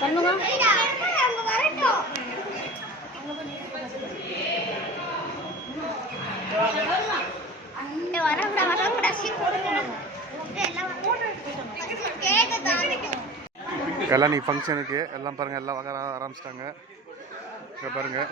பண்ணுங்க. கல்யாணி ஃபங்க்ஷனுக்கு எல்லாம் பாருங்கள், எல்லாம் வர ஆரம்பிச்சிட்டாங்க. இங்கே பாருங்கள்,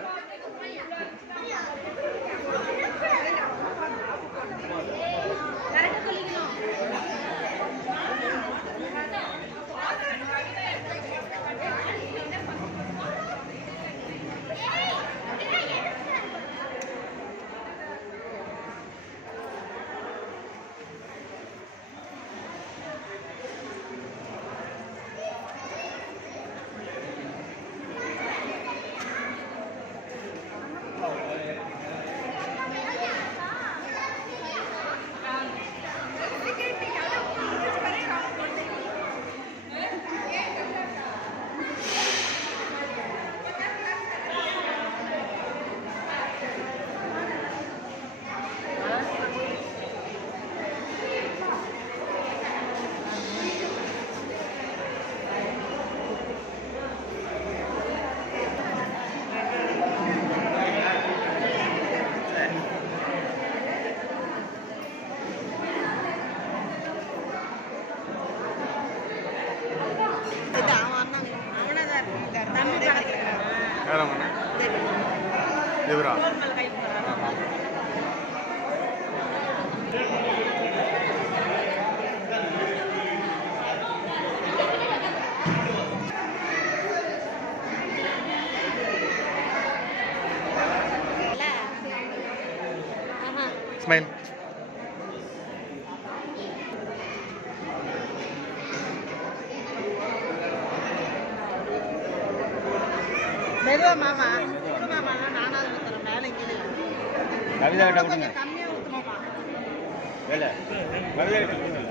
இவரா ஸ்மைல். மெதுவா மாமா, நானாவது ஊத்துறேன் மேலே இங்கே கவிதா கிட்ட கொடுங்க. கம்மியாக ஊற்றுமாப்பா. வேலை கவிதா கிட்ட கொடுங்க.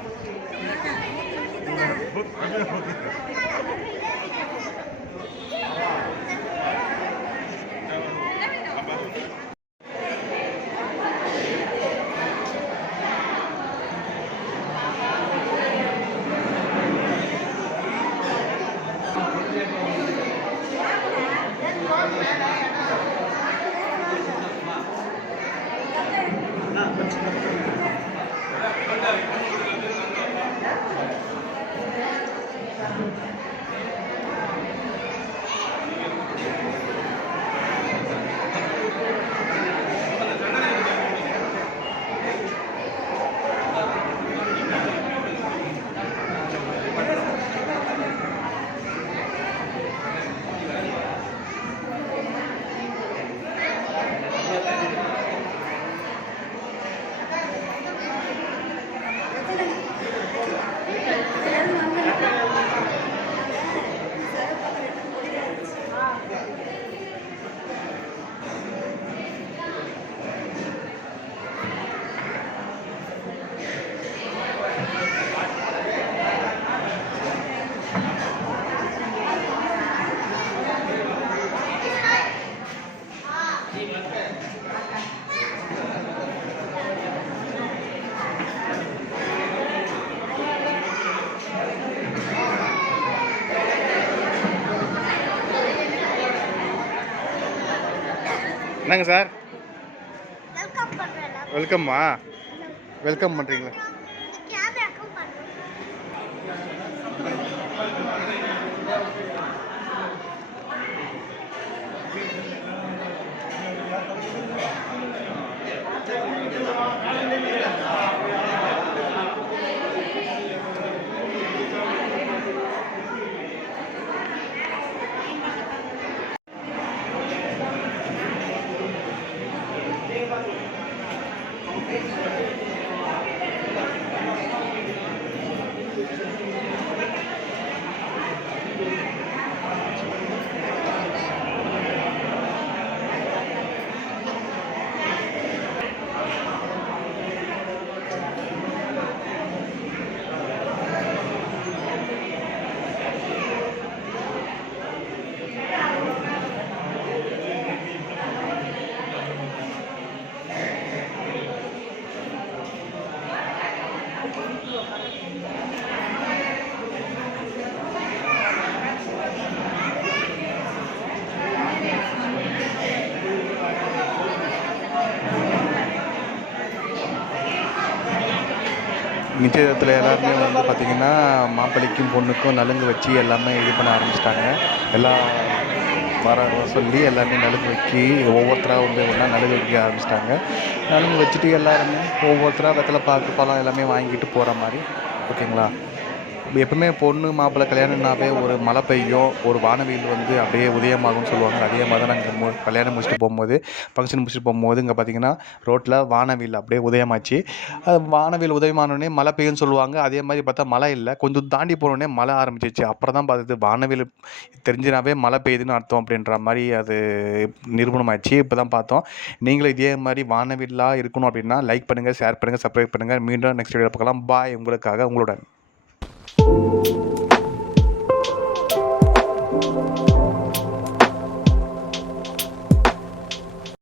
என்னங்க சார், வெல்கம்மா? வெல்கம் பண்ணுறீங்களா? நிச்சயதார்த்தத்தில் எல்லாருமே வந்து பார்த்திங்கன்னா மாப்பிள்ளைக்கும் பொண்ணுக்கும் நலுங்கு வச்சு எல்லாமே இது பண்ண ஆரம்பிச்சிட்டாங்க. எல்லாம் வர சொல்லி எல்லாருமே நலுங்கு வச்சு ஒவ்வொருத்தராக ஒன்றா நலுங்கு வைக்க ஆரம்பிச்சிட்டாங்க. நலுங்கு வச்சுட்டு எல்லாருமே ஒவ்வொருத்தராக வெத்தலை பாக்கு பழம் எல்லாமே வாங்கிட்டு போகிற மாதிரி. ஓகேங்களா? எப்பவுமே பொண்ணு மாப்பிள்ளை கல்யாணம்னாவே ஒரு மழை பெய்யும், ஒரு வானவில் வந்து அப்படியே உதயமாகும்னு சொல்லுவாங்க. அதே மாதிரி தான் நாங்கள் கல்யாணம் முடிச்சுட்டு போகும்போது, ஃபங்க்ஷன் முடிச்சுட்டு போகும்போது இங்கே பார்த்திங்கன்னா ரோட்டில் வானவில் அப்படியே உதயமாச்சு. அது வானவில் உதயமானோடனே மழை பெய்யும்னு சொல்லுவாங்க. அதே மாதிரி பார்த்தா மழை இல்லை. கொஞ்சம் தாண்டி போனோடனே மழை ஆரம்பிச்சிச்சு. அப்புறம் தான் பார்த்தது வானவில் தெரிஞ்சுனாவே மழை பெய்யுதுன்னு அர்த்தம் அப்படின்ற மாதிரி அது நிரூபணமாயிடுச்சு. இப்போ தான் பார்த்தோம். நீங்களும் இதே மாதிரி வானவில்லாக இருக்கணும் அப்படின்னா லைக் பண்ணுங்கள், ஷேர் பண்ணுங்கள், சப்ஸ்கிரைப் பண்ணுங்கள். மீண்டும் நெக்ஸ்ட் வீடியோ பார்க்கலாம். பாய். உங்களுக்காக உங்களுடன்.